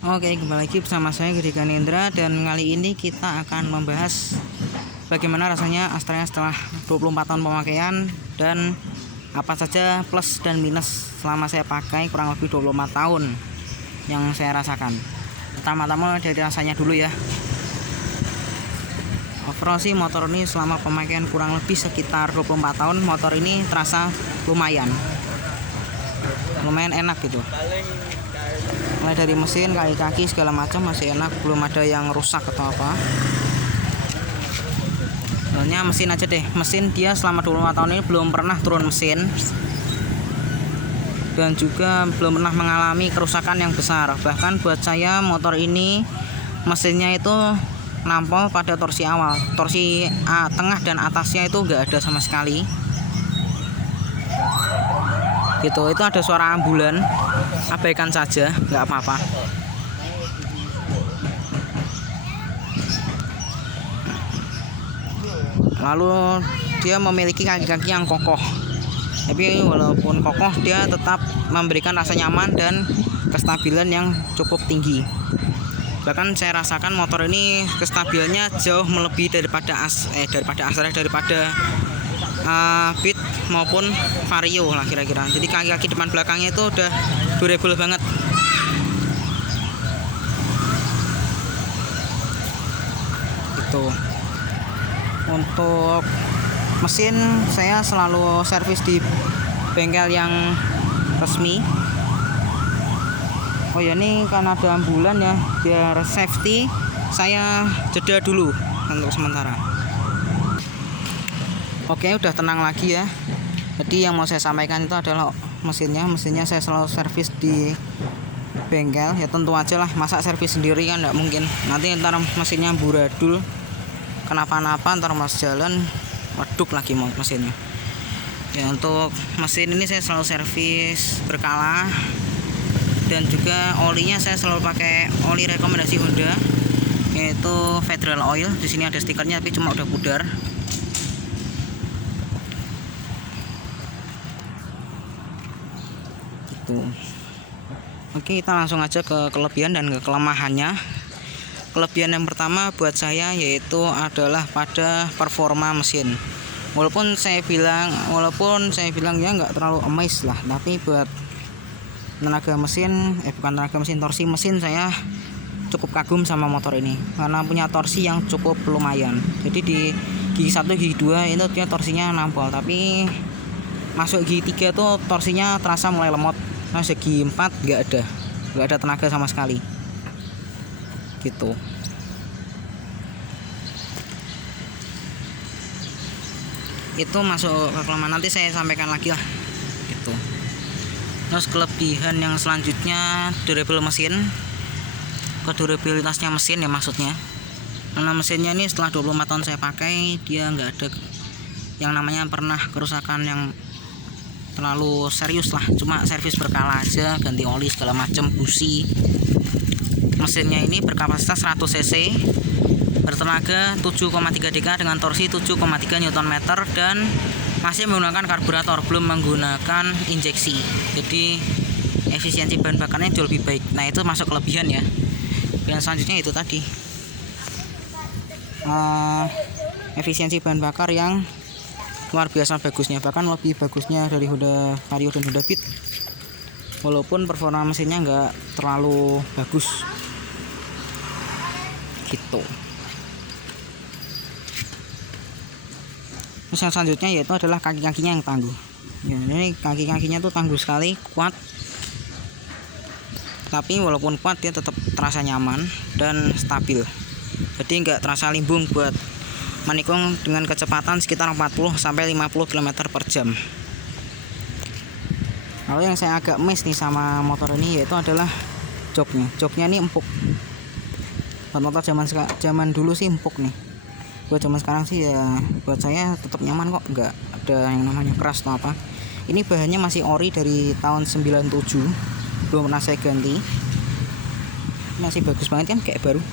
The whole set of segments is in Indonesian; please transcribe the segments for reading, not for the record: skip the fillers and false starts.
Oke, kembali lagi bersama saya Gede Ganendra, dan kali ini kita akan membahas bagaimana rasanya Astrea setelah 24 tahun pemakaian dan apa saja plus dan minus selama saya pakai kurang lebih 24 tahun yang saya rasakan. Pertama-tama dari rasanya dulu ya. Overall sih motor ini selama pemakaian kurang lebih sekitar 24 tahun, motor ini terasa lumayan enak gitu. Mulai dari mesin, kaki segala macam masih enak, belum ada yang rusak atau apa. Soalnya mesin aja deh, mesin dia selama 25 tahun ini belum pernah turun mesin dan juga belum pernah mengalami kerusakan yang besar. Bahkan buat saya motor ini mesinnya itu nampol pada torsi awal, torsi tengah dan atasnya itu enggak ada sama sekali gitu. Itu ada suara ambulan, abaikan saja, nggak apa-apa. Lalu dia memiliki kaki-kaki yang kokoh, tapi walaupun kokoh dia tetap memberikan rasa nyaman dan kestabilan yang cukup tinggi. Bahkan saya rasakan motor ini kestabilannya jauh melebihi daripada Beat maupun Vario lah kira-kira. Jadi kaki-kaki depan belakangnya itu udah durable banget. Itu untuk mesin saya selalu servis di bengkel yang resmi. Oh ya, ini karena ada ambulan ya, biar safety saya jeda dulu untuk sementara. Oke, udah tenang lagi ya. Jadi yang mau saya sampaikan itu adalah mesinnya saya selalu servis di bengkel. Ya tentu aja lah, masa servis sendiri kan nggak mungkin. Nanti ntar mesinnya buradul, kenapa-napa ntar mas jalan waduk lagi mau mesinnya. Ya untuk mesin ini saya selalu servis berkala, dan juga olinya saya selalu pakai oli rekomendasi Honda, yaitu Federal Oil. Di sini ada stikernya tapi cuma udah pudar. Oke, kita langsung aja ke kelebihan dan ke kelemahannya. Kelebihan yang pertama buat saya yaitu adalah pada performa mesin. Walaupun saya bilang ya nggak terlalu amazed lah, tapi buat torsi mesin saya cukup kagum sama motor ini karena punya torsi yang cukup lumayan. Jadi di gigi 1, gigi 2 itu dia torsinya nampol, tapi masuk gigi 3 tuh torsinya terasa mulai lemot. Nah segi 4 nggak ada tenaga sama sekali gitu. Itu masuk ke kelemahan, nanti saya sampaikan lagi lah gitu. Terus kelebihan yang selanjutnya durable mesin, durabilitasnya mesin ya maksudnya. Karena mesinnya ini setelah 24 tahun saya pakai, dia nggak ada yang namanya pernah kerusakan yang terlalu serius lah, cuma servis berkala aja, ganti oli segala macam, busi. Mesinnya ini berkapasitas 100 cc, bertenaga 7,3 dk dengan torsi 7,3 Nm dan masih menggunakan karburator, belum menggunakan injeksi. Jadi efisiensi bahan bakarnya jauh lebih baik. Nah itu masuk kelebihan ya. Dan selanjutnya itu tadi efisiensi bahan bakar yang luar biasa bagusnya, bahkan lebih bagusnya dari Honda Vario dan Honda Beat, walaupun performa mesinnya nggak terlalu bagus gitu. Terus yang selanjutnya yaitu adalah kaki-kakinya yang tangguh ya. Ini kaki-kakinya tuh tangguh sekali, kuat, tapi walaupun kuat dia tetap terasa nyaman dan stabil. Jadi nggak terasa limbung buat menikung dengan kecepatan sekitar 40 sampai 50 km per jam. Lalu yang saya agak miss nih sama motor ini yaitu adalah joknya ini empuk. Buat motor zaman dulu sih empuk nih. Buat zaman sekarang sih ya buat saya tetap nyaman kok, nggak ada yang namanya keras atau apa. Ini bahannya masih ori dari tahun 97, belum pernah saya ganti. Masih bagus banget kan, kayak baru.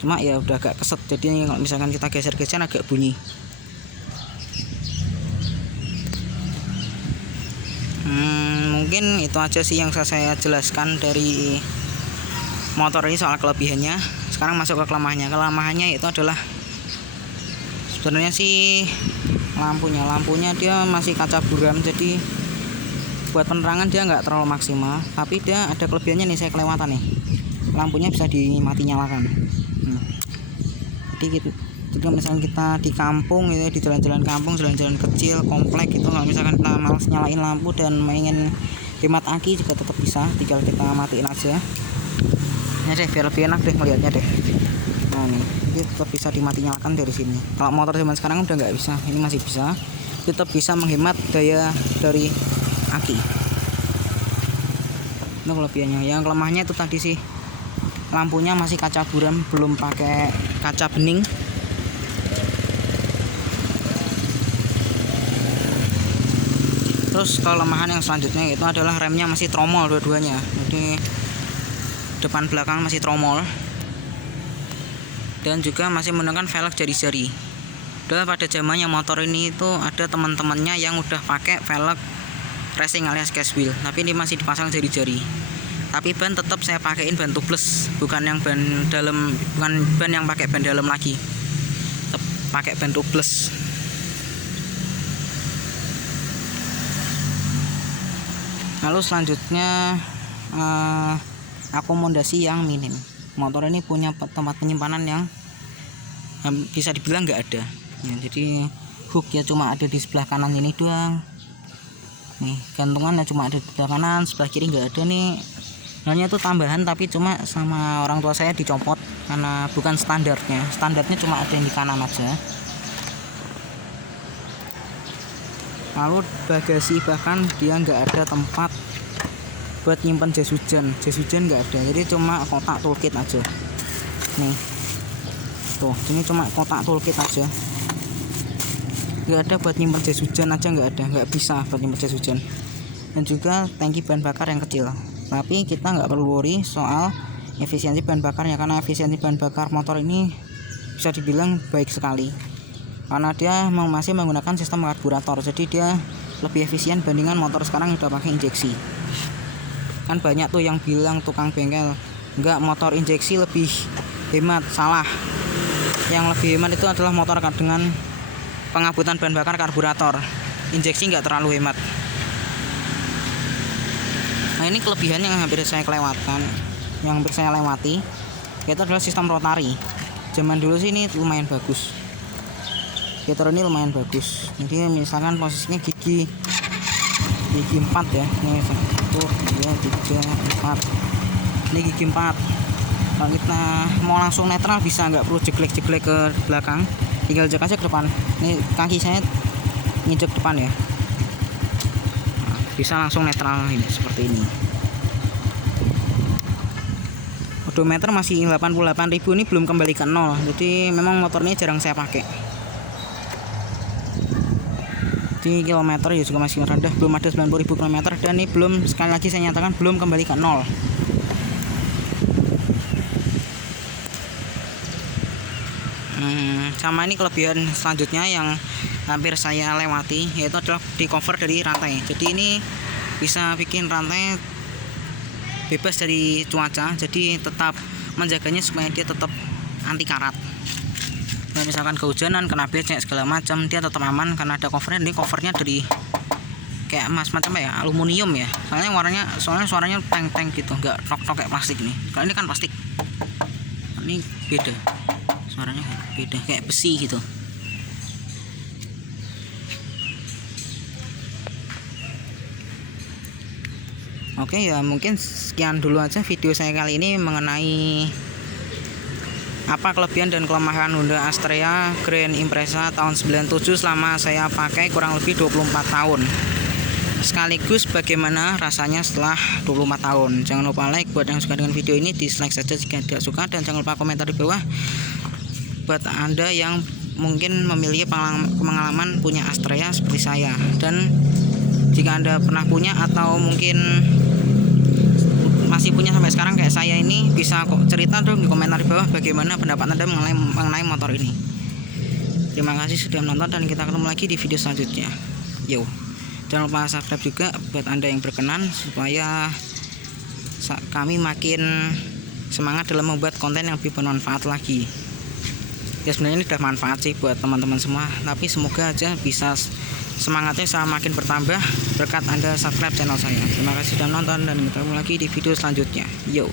Cuma ya udah agak keset, jadi kalau misalkan kita geser-geser agak bunyi. mungkin itu aja sih yang saya jelaskan dari motor ini soal kelebihannya. Sekarang masuk ke kelemahannya. Kelemahannya itu adalah sebenarnya sih lampunya dia masih kaca buram, jadi buat penerangan dia nggak terlalu maksimal. Tapi dia ada kelebihannya nih, saya kelewatan nih, lampunya bisa dimati nyalakan. Jadi gitu. Jika misalkan kita di kampung gitu, di jalan-jalan kampung, jalan-jalan kecil, komplek gitu, kalau misalkan kita males nyalain lampu dan ingin hemat aki juga tetap bisa, tinggal kita matiin aja. Ini deh biar lebih enak deh melihatnya deh. Nah nih, ini tetap bisa dimati nyalakan dari sini. Kalau motor zaman sekarang udah nggak bisa, ini masih bisa, tetap bisa menghemat daya dari aki. Itu kelebihannya. Yang kelemahannya itu tadi sih, lampunya masih kaca buram, belum pakai kaca bening. Terus kelemahan yang selanjutnya itu adalah remnya masih tromol dua-duanya. Jadi depan belakang masih tromol. Dan juga masih menggunakan velg jari-jari. Dan pada zamannya motor ini itu ada teman-temannya yang udah pakai velg racing alias gas wheel, tapi ini masih dipasang jari-jari. Tapi ban tetap saya pakaiin ban tubeless, bukan yang ban dalam, bukan ban yang pakai ban dalam lagi. Tetap pakai ban tubeless. Lalu selanjutnya akomodasi yang minim. Motor ini punya tempat penyimpanan yang bisa dibilang nggak ada. Ya, jadi hook ya cuma ada di sebelah kanan ini doang. Nih gantungannya cuma ada di sebelah kanan, sebelah kiri nggak ada nih. Sebenarnya itu tambahan tapi cuma sama orang tua saya dicopot karena bukan standarnya. Standarnya cuma ada yang di kanan aja. Lalu bagasi bahkan dia nggak ada tempat buat nyimpan jas hujan nggak ada, jadi cuma kotak toolkit aja. Nih tuh, ini cuma kotak toolkit aja, nggak ada buat nyimpan jas hujan aja, nggak bisa buat nyimpan jas hujan. Dan juga tangki bahan bakar yang kecil, tapi kita nggak perlu worry soal efisiensi bahan bakarnya, karena efisiensi bahan bakar motor ini bisa dibilang baik sekali, karena dia masih menggunakan sistem karburator, jadi dia lebih efisien bandingkan motor sekarang yang udah pakai injeksi. Kan banyak tuh yang bilang tukang bengkel, enggak, motor injeksi lebih hemat. Salah. Yang lebih hemat itu adalah motor dengan pengabutan bahan bakar karburator. Injeksi enggak terlalu hemat. Nah ini kelebihan yang hampir saya kelewatan, yang hampir saya lewati, yaitu adalah sistem rotari. Zaman dulu sih ini lumayan bagus. Fitur ini lumayan bagus. Jadi misalkan posisinya gigi 4 ya, ini 1, 2, 3, 4, ini gigi 4. Kalau kita mau langsung netral bisa, nggak perlu jeglek ke belakang, tinggal jek aja ke depan. Ini kaki saya nginjek depan ya, nah, bisa langsung netral ini seperti ini. Odometer masih 88.000, ini belum kembali ke 0, jadi memang motor ini jarang saya pakai. Di kilometer ya juga masih rendah, belum ada 90.000 km, dan ini belum, sekali lagi saya nyatakan, belum kembali ke 0. Sama ini kelebihan selanjutnya yang hampir saya lewati, yaitu adalah di cover dari rantai. Jadi ini bisa bikin rantai bebas dari cuaca, jadi tetap menjaganya supaya dia tetap anti karat. Nah, misalkan kehujanan, kena becek segala macam, dia tetap aman karena ada covernya. Ini covernya dari kayak emas macam ya, aluminium ya. Soalnya suaranya teng gitu, nggak tok kayak plastik nih. Kalau ini kan plastik, ini beda, suaranya beda kayak besi gitu. Oke ya, mungkin sekian dulu aja video saya kali ini mengenai apa kelebihan dan kelemahan Honda Astrea Grand Impreza tahun 97 selama saya pakai kurang lebih 24 tahun. Sekaligus bagaimana rasanya setelah 24 tahun. Jangan lupa like buat yang suka dengan video ini, dislike saja jika tidak suka, dan jangan lupa komentar di bawah buat Anda yang mungkin memiliki pengalaman punya Astrea seperti saya. Dan jika Anda pernah punya atau mungkin masih punya sampai sekarang kayak saya ini, bisa kok cerita dong di komentar di bawah bagaimana pendapat Anda mengenai motor ini. Terima kasih sudah menonton dan kita ketemu lagi di video selanjutnya. Yo. Jangan lupa subscribe juga buat Anda yang berkenan, supaya kami makin semangat dalam membuat konten yang lebih bermanfaat lagi. Ya sebenarnya ini udah manfaat sih buat teman-teman semua, tapi semoga aja bisa semangatnya makin bertambah berkat Anda subscribe channel saya. Terima kasih sudah nonton, dan ketemu lagi di video selanjutnya. Yo.